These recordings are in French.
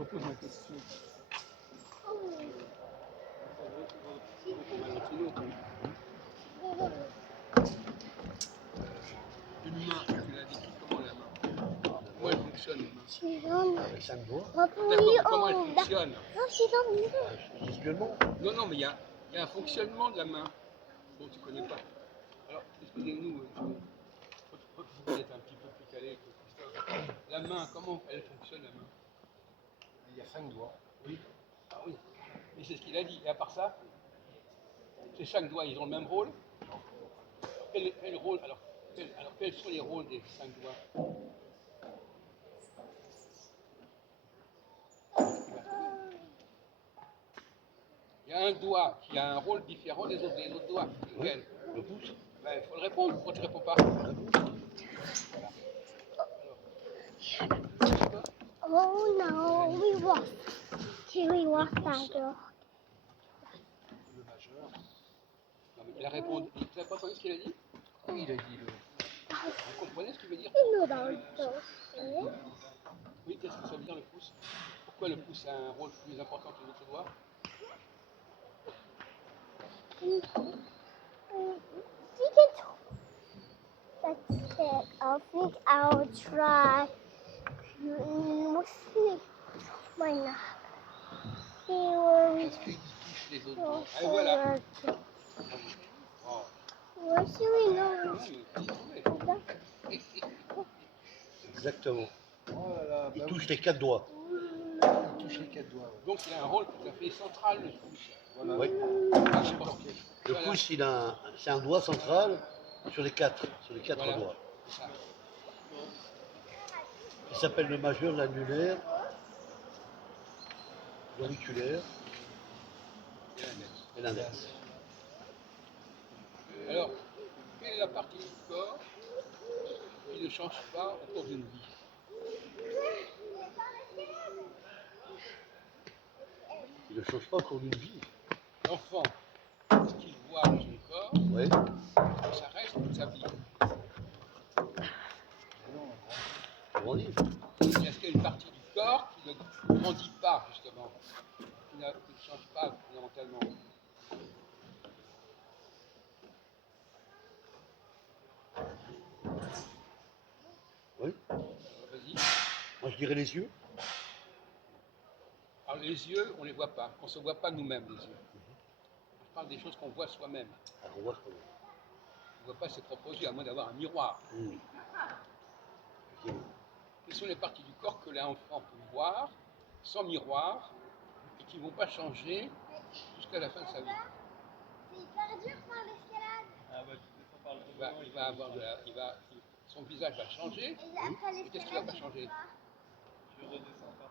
repose ma question. Une main, tu l'as décrit comment la main? Comment elle fonctionne la main? Avec 5 doigts. D'accord, mais comment elle fonctionne? Visuellement. Non, mais il y a un fonctionnement de la main dont tu ne connais pas. Alors, expliquez-nous, vous êtes un petit peu plus calé que Christophe. La main, comment elle fonctionne la main? Il y a 5 doigts. Oui. Ah oui. Et c'est ce qu'il a dit. Et à part ça, ces 5 doigts, ils ont le même rôle? Quel rôle alors, quels sont les rôles des 5 doigts? Il y a un doigt qui a un rôle différent des autres doigts. Lequel? Le pouce. Il faut le répondre. Pourquoi tu ne réponds pas? Oh no, we lost. We lost that girl. Le majeur. Non, mais il a répondu. Vous n'avez pas entendu ce qu'il a dit? Oui, il a dit le. Vous comprenez ce qu'il veut dire? You know that was Oui, qu'est-ce que ça veut dire le pouce? Pourquoi le pouce a un rôle plus important que les autres doigts? That's it. I think I'll try. We'll see. Why not? See where we Parce qu'il touche les autres doigts. Ah, et voilà. Oh. Where should we go? Exactement. Oh là là, Il bah touche oui. les 4 doigts. Il touche les 4 doigts. Donc il a un rôle tout à fait central, le pouce. Voilà. Oui. Le Voilà. pouce, c'est un doigt central sur les 4 Voilà. doigts. C'est ça. Il s'appelle le majeur, l'annulaire, l'auriculaire et l'index. Alors, quelle est la partie du corps qui ne change pas au cours d'une vie? Il ne change pas au cours d'une vie. L'enfant, ce qu'il voit dans son corps, Oui. ça reste toute sa vie. Grandit. Est-ce qu'il y a une partie du corps qui ne grandit pas, justement, qui ne change pas fondamentalement? Oui. Vas-y. Moi, je dirais les yeux. Alors les yeux, on ne les voit pas. On ne se voit pas nous-mêmes, les yeux. Je parle des choses qu'on voit soi-même. Alors, on voit ce qu'on voit. On ne voit pas ses propres yeux, à moins d'avoir un miroir. Quelles sont les parties du corps que l'enfant peut voir sans miroir et qui ne vont pas changer jusqu'à la fin de sa vie? C'est hyper dur pour l'escalade. Ah bah tu descends par le Il va avoir son visage va changer. Et qu'est-ce qui ne va pas changer? Tu redescends par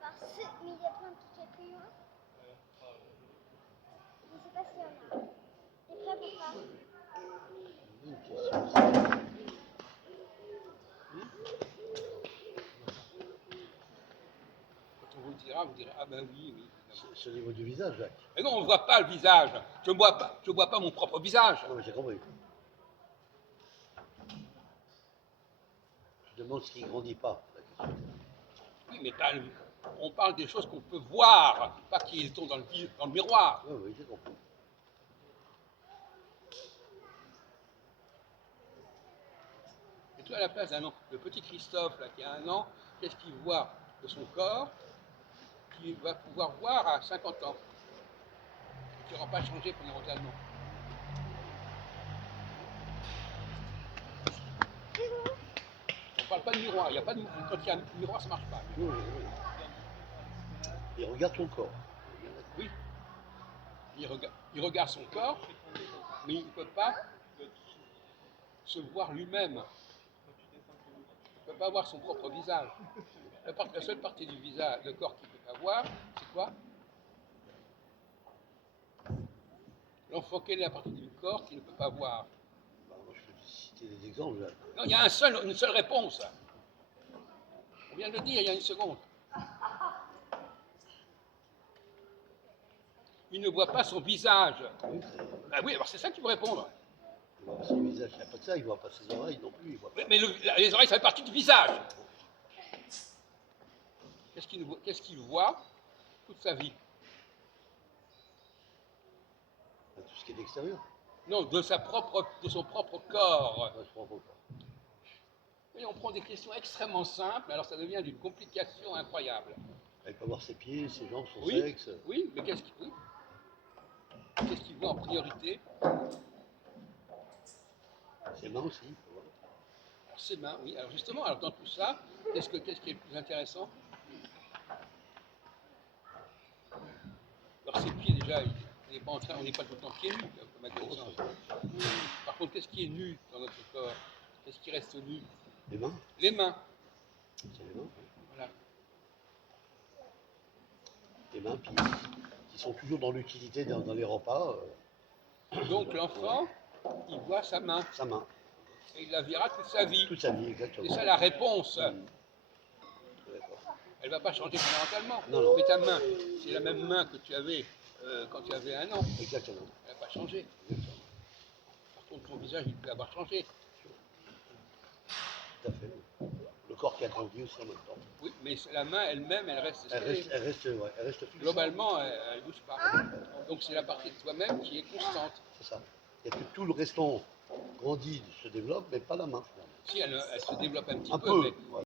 Parce que, mais il y a plein de trucs à plus loin. Je ne sais pas s'il y en a. T'es prêt pour ça? Quand on vous le dira, vous direz ah ben oui. C'est au niveau du visage, Jacques. Mais non, on ne voit pas le visage. Je ne vois pas mon propre visage. Non, mais j'ai compris. Je demande ce qui ne grandit pas. Oui, mais on parle des choses qu'on peut voir, pas qui sont dans le miroir. Oui, j'ai compris. Et toi, à la place d'un an, le petit Christophe, là, qui a 1 an, qu'est-ce qu'il voit de son corps qu'il va pouvoir voir à 50 ans et qui n'aura pas changé fondamentalement? On ne parle pas de miroir. Quand il y a un miroir, ça ne marche pas. Oui. Il regarde son corps. Oui. Il regarde son corps, mais il ne peut pas se voir lui-même. Il ne peut pas voir son propre visage. La seule partie du visage, le corps qu'il ne peut pas voir, c'est quoi? L'enfant, quelle est la partie du corps qu'il ne peut pas voir? Bah, moi, je peux te citer des exemples, là. Non, il y a une seule réponse. On vient de le dire il y a 1 seconde. Il ne voit pas son visage. Ben oui, alors c'est ça qu'il faut répondre. Il voit pas son visage, il n'y a pas de ça, il ne voit pas ses oreilles non plus. Il voit pas... Mais les oreilles, ça fait partie du visage. Qu'est-ce qu'il voit toute sa vie? Tout ce qui est extérieur. Non, de son propre corps. Ouais, je crois pas. Et on prend des questions extrêmement simples, alors ça devient d'une complication incroyable. Il peut voir ses pieds, ses jambes, son Oui, sexe. oui, mais qu'est-ce qu'il voit en priorité? Ses mains aussi. Il peut voir. Alors ses mains, oui. Alors justement, alors dans tout ça, qu'est-ce qui est le plus intéressant? Alors ses pieds déjà, on n'est pas tout le temps pieds nus, comme ma connaissance. Par contre, qu'est-ce qui est nu dans notre corps? Qu'est-ce qui reste nu? Les mains. Les mains. C'est les mains. Voilà. Les mains qui sont toujours dans l'utilité dans les repas. Donc l'enfant, il voit sa main. Sa main. Et il la verra toute sa vie. Toute sa vie, exactement. C'est ça la réponse. D'accord. Elle ne va pas changer fondamentalement. Non, non. Mais ta main, c'est la même main que tu avais quand tu avais 1 an. Exactement. Elle n'a pas changé. Exactement. Par contre, ton visage, il peut avoir changé. Tout à fait. Le corps qui a grandi aussi en même temps. Oui, mais la main elle-même, elle reste serrée. Elle reste fixe. Globalement, elle ne bouge pas. Donc c'est la partie de toi-même qui est constante. C'est ça. Il y a que tout le restant grandit, se développe, mais pas la main finalement. Si elle se développe un petit Un peu, peu. mais Voilà.